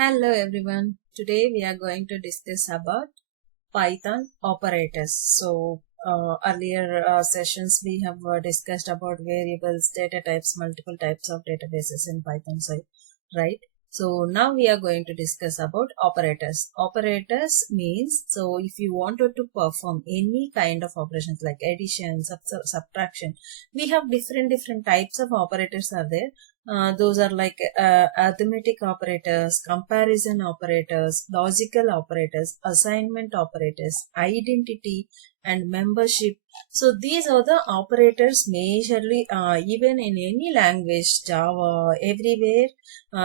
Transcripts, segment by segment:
Hello everyone. Today we are going to discuss about Python operators. So earlier sessions we have discussed about variables, data types, multiple types of databases in Python side, right? So now we are going to discuss about operators. Operators means, so if you wanted to perform any kind of operations like addition, subtraction, we have different types of operators are there. Those are like arithmetic operators, comparison operators, logical operators, assignment operators, identity and membership. So these are the operators majorly even in any language, Java, everywhere.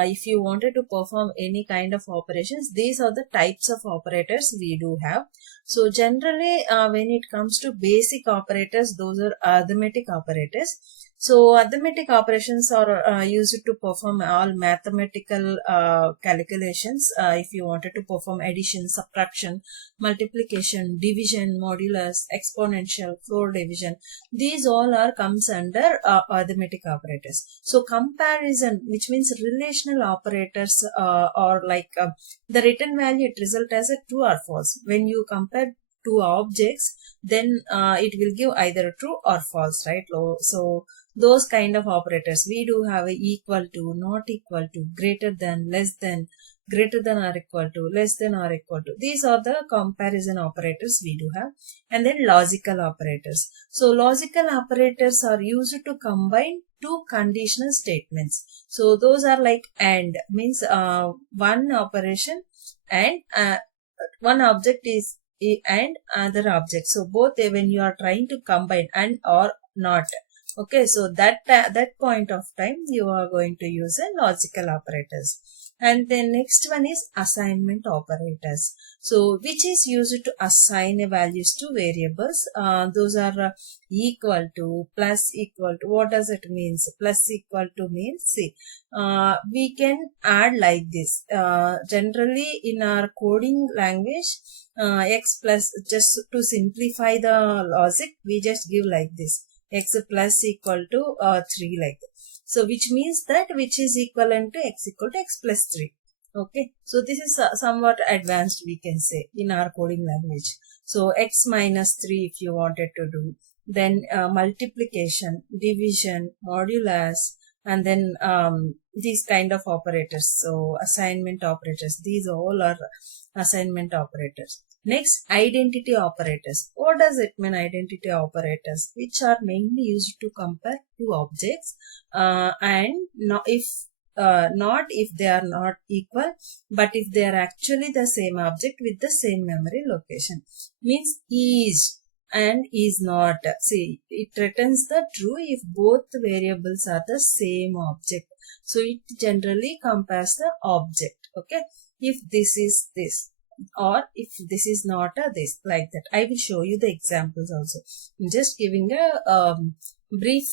If you wanted to perform any kind of operations, these are the types of operators we do have. So generally when it comes to basic operators, those are arithmetic operators. So arithmetic operations are used to perform all mathematical calculations. If you wanted to perform addition, subtraction, multiplication, division, modulus, exponential, floor division, these all are comes under arithmetic operators. So comparison, which means relational operators, or like the written value it result as a true or false. When you compare two objects, then it will give either true or false, right? So those kind of operators we do have a equal to, not equal to, greater than, less than, greater than or equal to, less than or equal to. These are the comparison operators we do have. And then logical operators. So logical operators are used to combine two conditional statements. So those are like AND, means one operation and one object is and other object. So both when you are trying to combine and or not. Okay, so that point of time you are going to use a logical operators. And then next one is assignment operators. So which is used to assign values to variables. Those are equal to, plus equal to. What does it mean? Plus equal to means, see, we can add like this. Generally in our coding language, x plus, just to simplify the logic, we just give like this. X plus equal to 3 like that. So which means that which is equivalent to x equal to x plus 3. Okay. So this is somewhat advanced, we can say, in our coding language. So x minus 3 if you wanted to do. Then multiplication, division, modulus, and then these kind of operators. So assignment operators. These all are assignment operators. Next, identity operators. What does it mean, identity operators? Which are mainly used to compare two objects and not if they are not equal, but if they are actually the same object with the same memory location. Means is and is not. See, it returns the true if both variables are the same object. So it generally compares the object. Okay, if this is this, or if this is not a this, like that. I will show you the examples also. I'm just giving a brief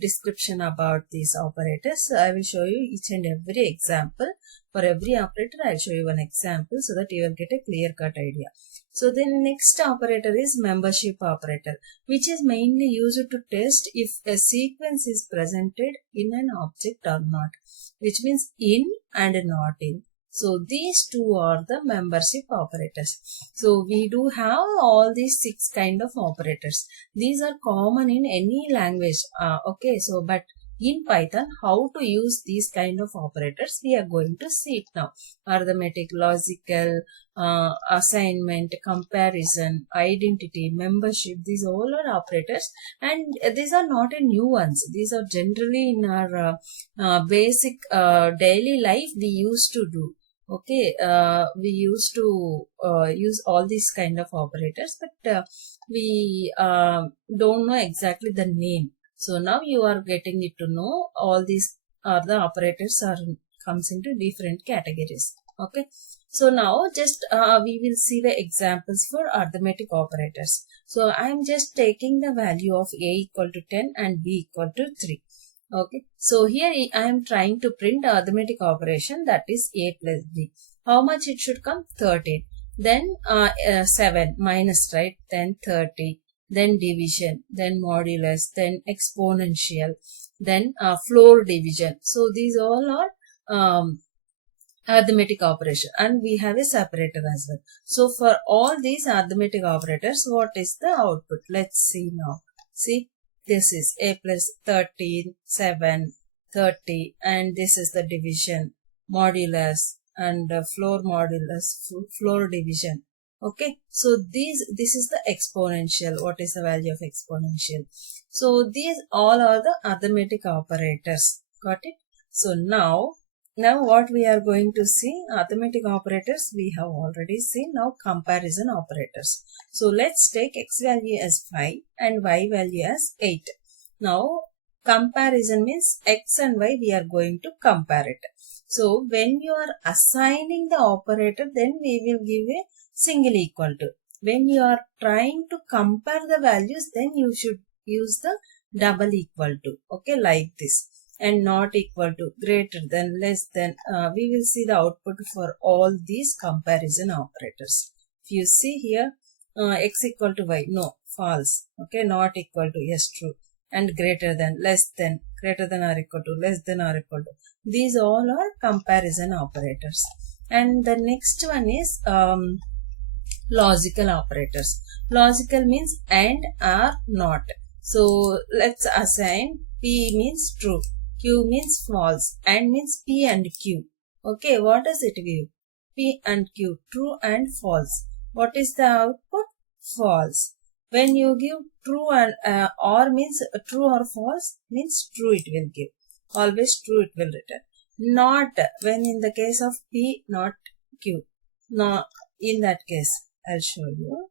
description about these operators. I will show you each and every example. For every operator, I'll show you one example so that you will get a clear-cut idea. So then next operator is membership operator, which is mainly used to test if a sequence is presented in an object or not, which means in and not in. So these two are the membership operators. So we do have all these 6 kind of operators. These are common in any language. Okay, so but in Python, how to use these kind of operators, we are going to see it now. Arithmetic, logical, assignment, comparison, identity, membership, these all are operators, and these are not a new ones. These are generally in our basic daily life we used to do. Okay, we used to use all these kind of operators, but we don't know exactly the name. So now you are getting it to know all these are the operators are comes into different categories. Okay, so now just we will see the examples for arithmetic operators. So I am just taking the value of a equal to 10 and b equal to 3. Okay, so here I am trying to print arithmetic operation, that is a plus b. How much it should come? 13. Then 7 minus, right? Then 30. Then division. Then modulus. Then exponential. Then floor division. So these all are arithmetic operation, and we have a separator as well. So for all these arithmetic operators, what is the output? Let's see now. See, this is a plus 13, 7, 30, and this is the division, modulus, and floor division. Okay, so this is the exponential. What is the value of exponential? So these all are the arithmetic operators. Got it? So now what we are going to see, arithmetic operators we have already seen. Now comparison operators. So let's take x value as 5 and y value as 8. Now comparison means x and y we are going to compare it. So when you are assigning the operator, then we will give a single equal to. When you are trying to compare the values, then you should use the double equal to. Okay, like this. And not equal to, greater than, less than. We will see the output for all these comparison operators. If you see here, x equal to y, no, false. Okay, not equal to, yes, true. And greater than, less than, greater than or equal to, less than or equal to. These all are comparison operators. And the next one is logical operators. Logical means and, or, not. So let's assign P means true, Q means false, and means P and Q. Okay, what does it give? P and Q, true and false. What is the output? False. When you give true and or means true or false, means true it will give. Always true it will return. Not, when in the case of P, not Q. No, in that case, I'll show you.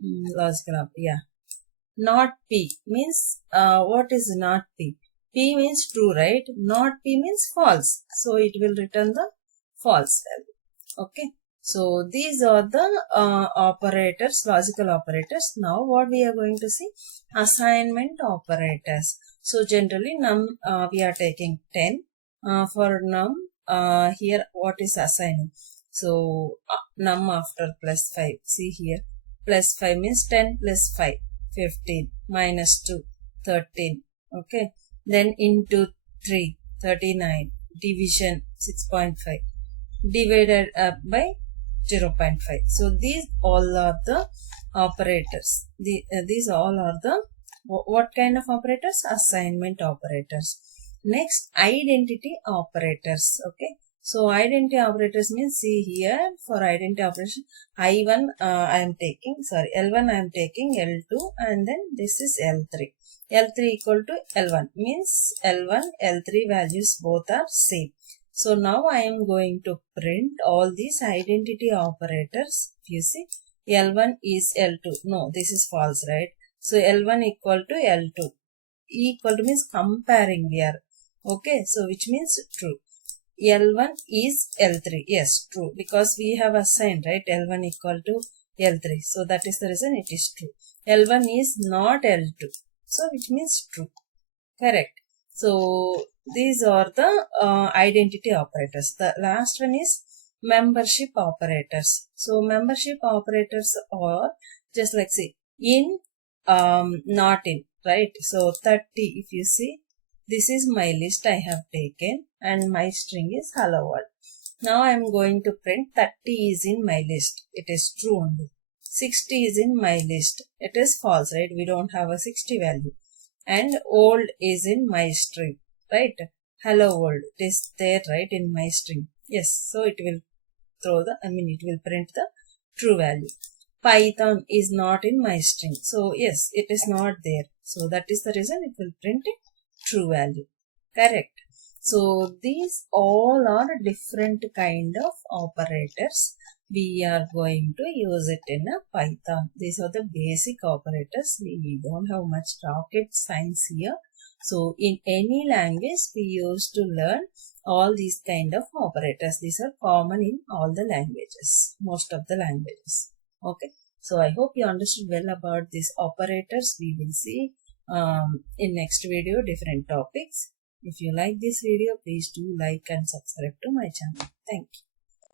Logical, yeah. Not P means, what is not P? P means true, right? Not P means false. So it will return the false value. Okay. So these are the operators, logical operators. Now what we are going to see? Assignment operators. So generally num we are taking 10. For num, here what is assigning? So num after plus 5. See here. Plus 5 means 10 plus 5. 15 minus 2, 13. Okay. Then into 3, 39. Division 6.5. Divided up by 0.5. So these all are the operators. These all are the, what kind of operators? Assignment operators. Next, identity operators. Okay. So identity operators means, see here, for identity operation, I1 I am taking, sorry, L1 I am taking, L2, and then this is L3. L3 equal to L1 means L1, L3 values both are same. So now I am going to print all these identity operators. You see, L1 is L2. No, this is false, right? So L1 equal to L2. Equal to means comparing here. Okay, so which means true. L1 is L3. Yes, true. Because we have assigned, right? L1 equal to L3. So that is the reason it is true. L1 is not L2. So which means true. Correct. So these are the identity operators. The last one is membership operators. So membership operators are just like, say, in, not in, right? So 30, if you see, this is my list I have taken and my string is hello world. Now I am going to print 30 is in my list. It is true only. 60 is in my list. It is false, right? We don't have a 60 value. And old is in my string, right? Hello world. It is there, right, in my string. Yes. So it will it will print the true value. Python is not in my string. So yes, it is not there. So that is the reason it will print it true value. Correct. So these all are different kind of operators. We are going to use it in a Python. These are the basic operators. We don't have much rocket science here. So in any language we used to learn all these kind of operators. These are common in all the languages, most of the languages. Okay. So I hope you understood well about these operators. We will see in next video different topics. If you like this video, please do like and subscribe to my channel. Thank you.